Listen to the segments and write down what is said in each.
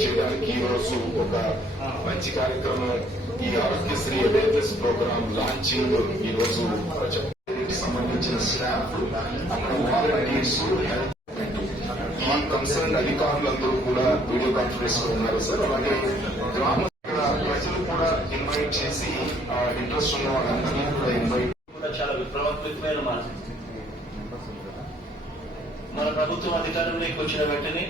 చేయడానికి ఈ రోజు ఒక మంచి కార్యక్రమం ఈ ఆరోగ్యశ్రీ అవేర్నెస్ ప్రోగ్రామ్ లాంచింగ్ ఈ రోజు దీనికి సంబంధించిన స్టాఫ్ అక్కడ వాలంటీర్స్ హెల్త్ ఈ కన్సర్న్ అధికారులందరూ కూడా వీడియో కాన్ఫరెన్స్లో ఉన్నారు సార్ అలాగే గ్రామ ప్రజలు కూడా ఇన్వైట్ చేసి ఇంట్రెస్ట్ ఉన్న వాళ్ళందరినీ కూడా ఇన్వైట్ చాలా విప్లవాత్మకమైన మార్పు మన ప్రభుత్వం అధికారంలోకి వచ్చిన వెంటనే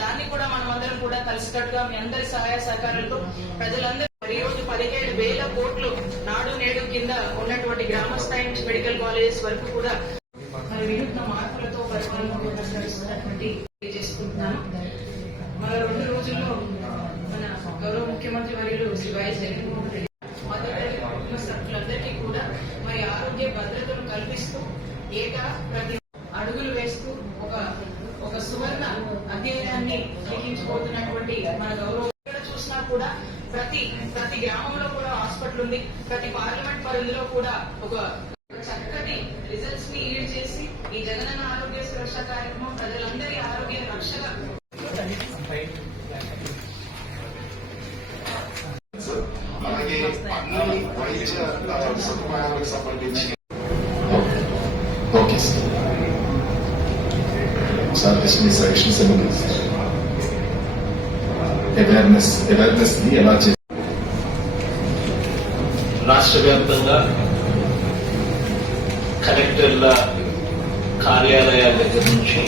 దాన్ని కూడా మనం అందరం కూడా కలిసికట్టుగా మీ అందరి సహాయ సహకారాలతో ప్రజలందరూ ఈ రోజు పదిహేడు వేల కోట్లు నాడు నేడు కింద ఉన్నటువంటి గ్రామ స్థాయి నుంచి మెడికల్ కాలేజెస్ వరకు కూడా మరి వినూత్న మార్పులతో పరిపాలన కొనసాగిస్తున్నటువంటి తెలియజేసుకుంటున్నాను మన రెండు రోజుల్లో మన గౌరవ ముఖ్యమంత్రి వర్యులు శ్రీ జగన్మోహన్ రెడ్డి మధ్యతరగతి కుటుంబ సభ్యులందరికీ కూడా మరి ఆరోగ్య భద్రతను కల్పిస్తూ ఏటా ప్రతి సజెషన్స్ అవేర్నెస్ అవేర్నెస్ని ఎలా చేయాలి రాష్ట్ర వ్యాప్తంగా కలెక్టర్ల కార్యాలయాల దగ్గర నుంచి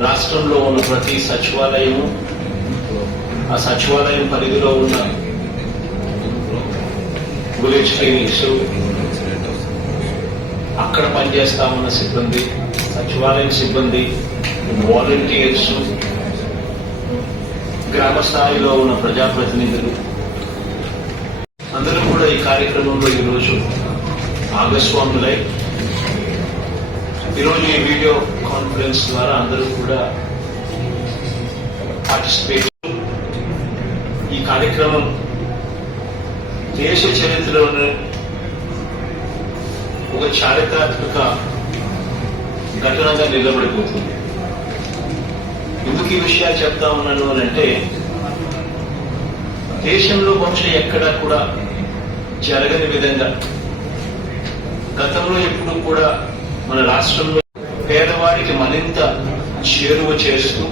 రాష్ట్రంలో ఉన్న ప్రతి సచివాలయము ఆ సచివాలయం పరిధిలో ఉన్న విలేజ్ క్లినిక్స్ అక్కడ పనిచేస్తా ఉన్న సిబ్బంది సచివాలయం సిబ్బంది వాలంటీర్స్ గ్రామ స్థాయిలో ఉన్న ప్రజాప్రతినిధులు. అందరూ కూడా ఈ కార్యక్రమంలో ఈరోజు భాగస్వాములై. ఈరోజు ఈ వీడియో కాన్ఫరెన్స్ ద్వారా అందరూ కూడా పార్టిసిపేట్ ఈ కార్యక్రమం దేశ చరిత్రలోనే ఒక చారిత్రాత్మక ఘటనగా నిలబడిపోతుంది. ఎందుకు ఈ విషయాలు చెప్తా ఉన్నాను అని అంటే దేశంలో బహుశా ఎక్కడా కూడా జరగని విధంగా గతంలో ఎప్పుడు కూడా మన రాష్ట్రంలో పేదవాడికి మరింత చేరువ చేస్తూ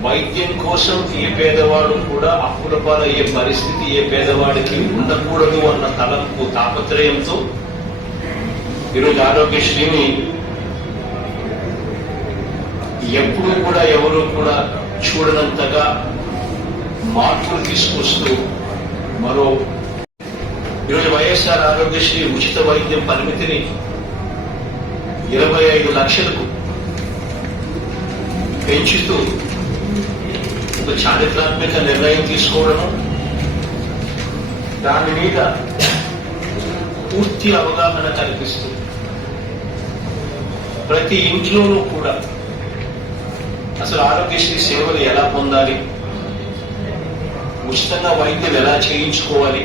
వైద్యం కోసం ఏ పేదవాడు కూడా అప్పుల పాలయ్యే పరిస్థితి ఏ పేదవాడికి ఉండకూడదు అన్న తలంపు తాపత్రయంతో ఈరోజు ఆరోగ్యశ్రీని ఎప్పుడు కూడా ఎవరు కూడా చూడనంతగా మార్పులు తీసుకొస్తూ మరో ఈరోజు వైఎస్ఆర్ ఆరోగ్యశ్రీ ఉచిత వైద్యం పరిమితిని ఇరవై ఐదు లక్షలకు పెంచుతూ ఒక చారిత్రాత్మక నిర్ణయం తీసుకోవడము దాని మీద పూర్తి అవగాహన కల్పిస్తుంది ప్రతి ఇంట్లోనూ కూడా అసలు ఆరోగ్యశ్రీ సేవలు ఎలా పొందాలి? ఉచితంగా వైద్యం ఎలా చేయించుకోవాలి?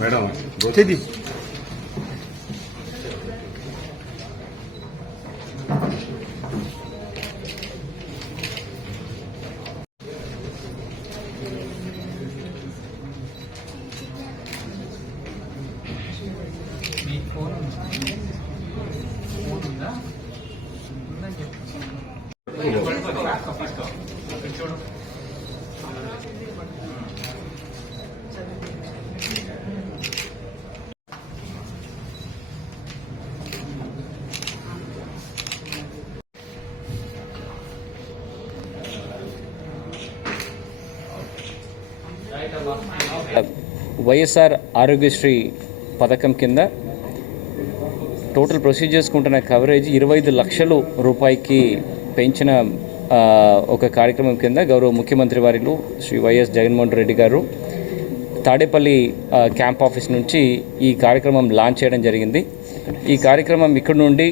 మేడం చెది వైఎస్ఆర్ ఆరోగ్యశ్రీ పథకం కింద టోటల్ ప్రొసీజర్స్కి ఉంటున్న కవరేజ్ ఇరవై ఐదు లక్షలు రూపాయికి పెంచిన ఒక కార్యక్రమం కింద గౌరవ ముఖ్యమంత్రి వారిలు శ్రీ వైఎస్ జగన్మోహన్ రెడ్డి గారు తాడేపల్లి క్యాంప్ ఆఫీస్ నుంచి ఈ కార్యక్రమం లాంచ్ చేయడం జరిగింది. ఈ కార్యక్రమం ఇక్కడ నుండి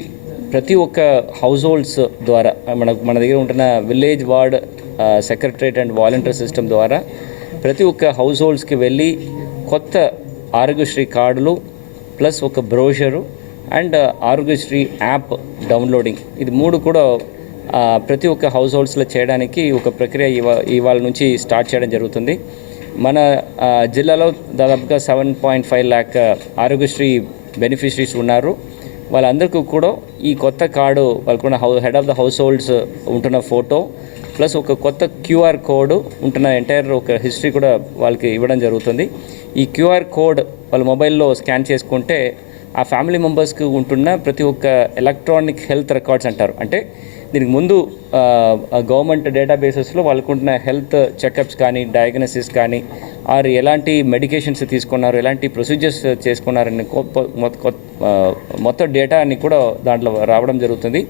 ప్రతి ఒక్క హౌస్ హోల్డ్స్ ద్వారా మన మన దగ్గర ఉంటున్న village ward secretariat and volunteer system ద్వారా ప్రతి ఒక్క హౌస్ హోల్డ్స్కి వెళ్ళి కొత్త ఆరోగ్యశ్రీ కార్డులు ప్లస్ ఒక brochure and Aarogyasri app downloading. ఇది మూడు కూడా ప్రతి ఒక్క హౌస్ హోల్డ్స్లో చేయడానికి ఒక ప్రక్రియ ఇవా ఇవాళ నుంచి స్టార్ట్ చేయడం జరుగుతుంది. మన జిల్లాలో దాదాపుగా seven point five lakh Aarogyasri beneficiaries ఉన్నారు. వాళ్ళందరికీ కూడా ఈ కొత్త కార్డు వాళ్ళకున్న how head of the households ఉంటున్న ఫోటో ప్లస్ ఒక కొత్త క్యూఆర్ కోడ్ ఉంటున్న ఎంటైర్ ఒక హిస్టరీ కూడా వాళ్ళకి ఇవ్వడం జరుగుతుంది. ఈ క్యూఆర్ కోడ్ వాళ్ళ మొబైల్లో స్కాన్ చేసుకుంటే ఆ ఫ్యామిలీ మెంబర్స్కి ఉంటున్న ప్రతి ఒక్క ఎలక్ట్రానిక్ హెల్త్ రికార్డ్స్ అంటారు. అంటే దీనికి ముందు గవర్నమెంట్ డేటాబేసెస్లో వాళ్ళకు ఉంటున్న హెల్త్ చెకప్స్ కానీ డయాగ్నోసిస్ కానీ ఆర్ ఎలాంటి మెడికేషన్స్ తీసుకున్నారు ఎలాంటి ప్రొసీజర్స్ చేసుకున్నారని మొత్తం డేటా అని కూడా దాంట్లో రావడం జరుగుతుంది.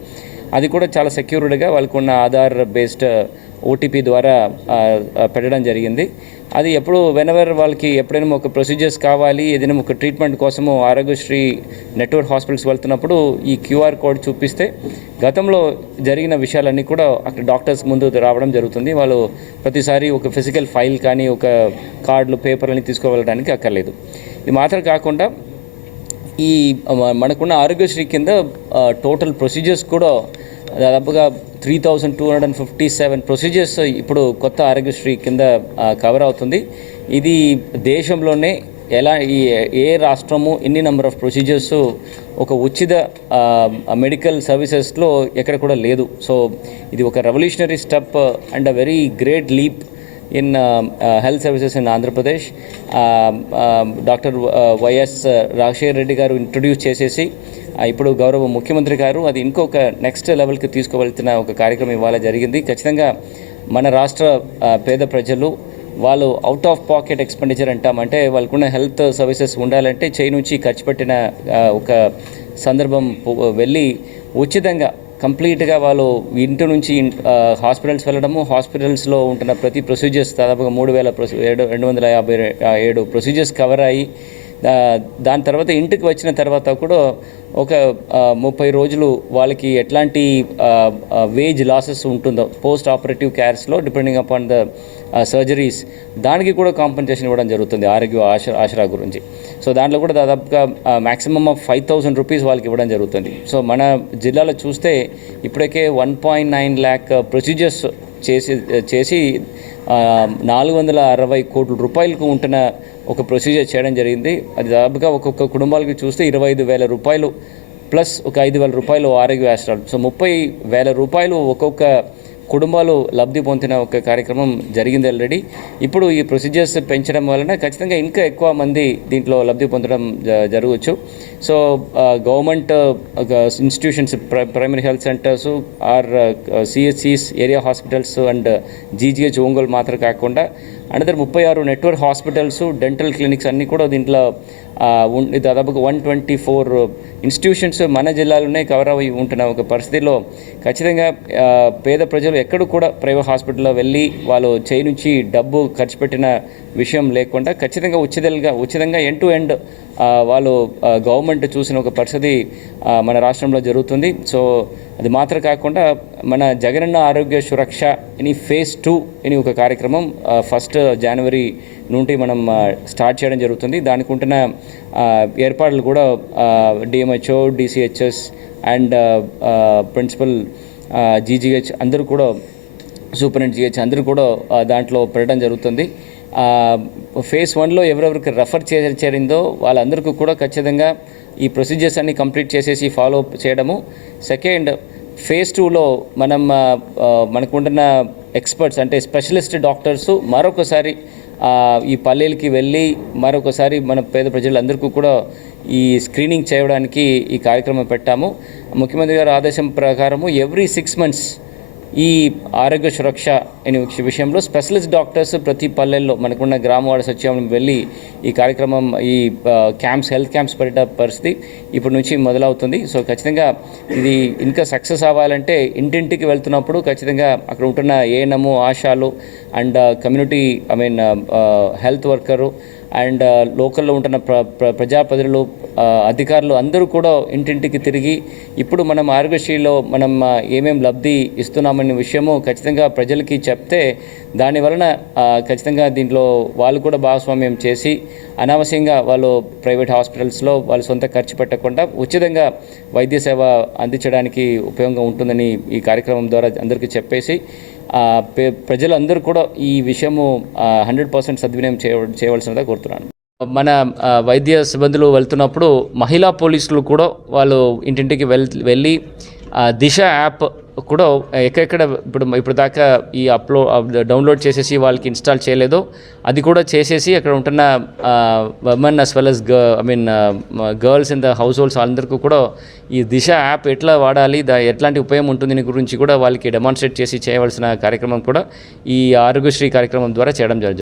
అది కూడా చాలా సెక్యూర్డ్గా వాళ్ళకున్న ఆధార్ బేస్డ్ ఓటీపీ ద్వారా పెట్టడం జరిగింది. అది ఎప్పుడు వెనవర్ వాళ్ళకి ఎప్పుడైనా ఒక ప్రొసీజర్స్ కావాలి ఏదైనా ఒక ట్రీట్మెంట్ కోసము ఆరోగ్యశ్రీ నెట్వర్క్ హాస్పిటల్స్ వెళ్తున్నప్పుడు ఈ క్యూఆర్ కోడ్ చూపిస్తే గతంలో జరిగిన విషయాలన్నీ కూడా అక్కడ డాక్టర్స్ ముందు రావడం జరుగుతుంది. వాళ్ళు ప్రతిసారి ఒక ఫిజికల్ ఫైల్ కానీ ఒక కార్డులు పేపర్లని తీసుకువెళ్ళడానికి అక్కర్లేదు. ఇది మాత్రం కాకుండా ఈ మనకున్న ఆరోగ్యశ్రీ కింద టోటల్ ప్రొసీజర్స్ కూడా దాదాపుగా three thousand two hundred and fifty seven procedures ఇప్పుడు కొత్త ఆరోగ్యశ్రీ కింద కవర్ అవుతుంది. ఇది దేశంలోనే ఎలా ఈ ఏ రాష్ట్రము ఎన్ని నెంబర్ ఆఫ్ ప్రొసీజర్స్ ఒక ఉచిత మెడికల్ సర్వీసెస్లో ఎక్కడ కూడా లేదు. సో ఇది ఒక revolutionary step and a very great leap in health services in Andhra Pradesh doctor YS Rajasekhara Reddy గారు ఇంట్రొడ్యూస్ చేసేసి ఇప్పుడు గౌరవ ముఖ్యమంత్రి గారు అది ఇంకొక నెక్స్ట్ లెవెల్కి తీసుకువెళ్తున్న ఒక కార్యక్రమం ఇవాళ జరిగింది. ఖచ్చితంగా మన రాష్ట్ర పేద ప్రజలు వాళ్ళు అవుట్ ఆఫ్ పాకెట్ ఎక్స్పెండిచర్ అంటామంటే వాళ్ళకున్న హెల్త్ సర్వీసెస్ ఉండాలంటే చేయి నుంచి ఖర్చు పెట్టిన ఒక సందర్భం వెళ్ళి ఉచితంగా కంప్లీట్గా వాళ్ళు ఇంటి నుంచి హాస్పిటల్స్ వెళ్ళడము హాస్పిటల్స్లో ఉంటున్న ప్రతి ప్రొసీజర్స్ దాదాపుగా మూడు వేల ప్రొసీ ఏడు రెండు వందల యాభై ఏడు ప్రొసీజర్స్ కవర్ అయ్యి దాని తర్వాత ఇంటికి వచ్చిన తర్వాత కూడా ఒక ముప్పై రోజులు వాళ్ళకి ఎట్లాంటి వేజ్ లాసెస్ ఉంటుందో పోస్ట్ ఆపరేటివ్ కేర్స్లో డిపెండింగ్ అపాన్ ద సర్జరీస్ దానికి కూడా కాంపెన్సేషన్ ఇవ్వడం జరుగుతుంది ఆరోగ్య ఆశ ఆసరా గురించి. సో దాంట్లో కూడా దాదాపుగా maximum of five thousand rupees వాళ్ళకి ఇవ్వడం జరుగుతుంది. సో మన జిల్లాలో చూస్తే ఇప్పటికే one point nine lakh procedures చేసి చేసి నాలుగు వందల అరవై కోట్ల రూపాయలకు ఉంటున్న ఒక ప్రొసీజర్ చేయడం జరిగింది. అది దాదాపుగా ఒక్కొక్క కుటుంబాలకి చూస్తే ఇరవై ఐదు వేల రూపాయలు ప్లస్ ఒక ఐదు వేల రూపాయలు ఆరోగ్య వేస్తారు సో ముప్పై వేల రూపాయలు ఒక్కొక్క కుటుంబాలు లబ్ధి పొందిన ఒక కార్యక్రమం జరిగింది ఆల్రెడీ ఇప్పుడు ఈ ప్రొసీజర్స్ పెంచడం వలన ఖచ్చితంగా ఇంకా ఎక్కువ మంది దీంట్లో లబ్ధి పొందడం జ- జరగవచ్చు so government institutions primary health centres or సిహెచ్సిస్ area hospitals and GGH Ongole మాత్రం కాకుండా అనదర్ ముప్పై ఆరు నెట్వర్క్ హాస్పిటల్స్ డెంటల్ క్లినిక్స్ అన్నీ కూడా దీంట్లో దాదాపుగా వన్ ట్వంటీ ఫోర్ ఇన్స్టిట్యూషన్స్ మన జిల్లాలోనే కవర్ అయి ఉంటున్న ఒక పరిస్థితిలో ఖచ్చితంగా పేద ప్రజలు ఎక్కడ కూడా ప్రైవేట్ హాస్పిటల్లో వెళ్ళి వాళ్ళు చేయి నుంచి డబ్బు ఖర్చు పెట్టిన విషయం లేకుండా ఖచ్చితంగా ఉచితంగా ఉచితంగా ఎండ్ టు ఎండ్ వాళ్ళు గవర్నమెంట్ చూసిన ఒక పరిస్థితి మన రాష్ట్రంలో జరుగుతుంది. సో అది మాత్రం కాకుండా మన జగనన్న ఆరోగ్య సురక్ష ఇని ఫేజ్ టూ అని ఒక కార్యక్రమం ఫస్ట్ జనవరి నుండి మనం స్టార్ట్ చేయడం జరుగుతుంది. దానికి ఉంటున్న ఏర్పాట్లు కూడా DMHO DCHS and principal GGH అందరూ కూడా సూపరింటెండెంట్ జిహెచ్ అందరూ కూడా దాంట్లో పెట్టడం జరుగుతుంది. ఫేస్ వన్లో ఎవరెవరికి రెఫర్ చేరిందో వాళ్ళందరికీ కూడా ఖచ్చితంగా ఈ ప్రొసీజర్స్ అన్ని కంప్లీట్ చేసేసి ఫాలో అప్ చేయడము. సెకండ్ ఫేజ్ టూలో మనం మనకు ఉంటున్న మనకుంటున్న ఎక్స్పర్ట్స్ అంటే స్పెషలిస్ట్ డాక్టర్స్ మరొకసారి ఈ పల్లెలకి వెళ్ళి మరొకసారి మన పేద ప్రజలందరికీ కూడా ఈ స్క్రీనింగ్ చేయడానికి ఈ కార్యక్రమం పెట్టాము. ముఖ్యమంత్రి గారి ఆదేశం ప్రకారము ఎవ్రీ సిక్స్ మంత్స్ ఈ ఆరోగ్య సురక్ష అనే విషయంలో స్పెషలిస్ట్ డాక్టర్స్ ప్రతి పల్లెల్లో మనకున్న గ్రామవాడ సచివాలయం వెళ్ళి ఈ కార్యక్రమం ఈ క్యాంప్స్ హెల్త్ క్యాంప్స్ పెట్టే పరిస్థితి ఇప్పటి నుంచి మొదలవుతుంది. సో ఖచ్చితంగా ఇది ఇంకా సక్సెస్ అవ్వాలంటే ఇంటింటికి వెళ్తున్నప్పుడు ఖచ్చితంగా అక్కడ ఉంటున్న ANM ఆశాలు and community I mean health worker and లోకల్లో ఉంటున్న ప్ర ప్ర ప్రజాప్రతినిధులు అధికారులు అందరూ కూడా ఇంటింటికి తిరిగి ఇప్పుడు మనం ఆరోగ్యశ్రీలో మనం ఏమేమి లబ్ధి ఇస్తున్నామనే విషయము ఖచ్చితంగా ప్రజలకి చెప్తే దాని వలన ఖచ్చితంగా దీంట్లో వాళ్ళు కూడా భాగస్వామ్యం చేసి అనవసరంగా వాళ్ళు ప్రైవేట్ హాస్పిటల్స్లో వాళ్ళు సొంత ఖర్చు పెట్టకుండా ఉచితంగా వైద్య సేవ అందించడానికి ఉపయోగంగా ఉంటుందని ఈ కార్యక్రమం ద్వారా అందరికీ చెప్పేసి ప్రజలందరూ కూడా ఈ విషయము హండ్రెడ్ పర్సెంట్ సద్వినియోగం చేయ చేయవలసినదా కోరుతున్నాను. మన వైద్య సిబ్బందులు వెళ్తున్నప్పుడు మహిళా పోలీసులు కూడా వాళ్ళు ఇంటింటికి వెళ్ వెళ్ళి ఆ, దిశ యాప్ కూడా ఎక్కడెక్కడ ఇప్పుడు ఇప్పుడు దాకా ఈ అప్లో డౌన్లోడ్ చేసేసి వాళ్ళకి ఇన్స్టాల్ చేయలేదో. అది కూడా చేసేసి అక్కడ ఉంటున్న women as well as I mean girls in the households అందరికీ కూడా ఈ దిశ యాప్ ఎట్లా వాడాలి దా ఎట్లాంటి ఉపయోగం ఉంటుంది దీని గురించి కూడా వాళ్ళకి డెమాన్స్ట్రేట్ చేసి చేయవలసిన కార్యక్రమం కూడా ఈ ఆరోగ్యశ్రీ కార్యక్రమం ద్వారా చేయడం జరుగుతుంది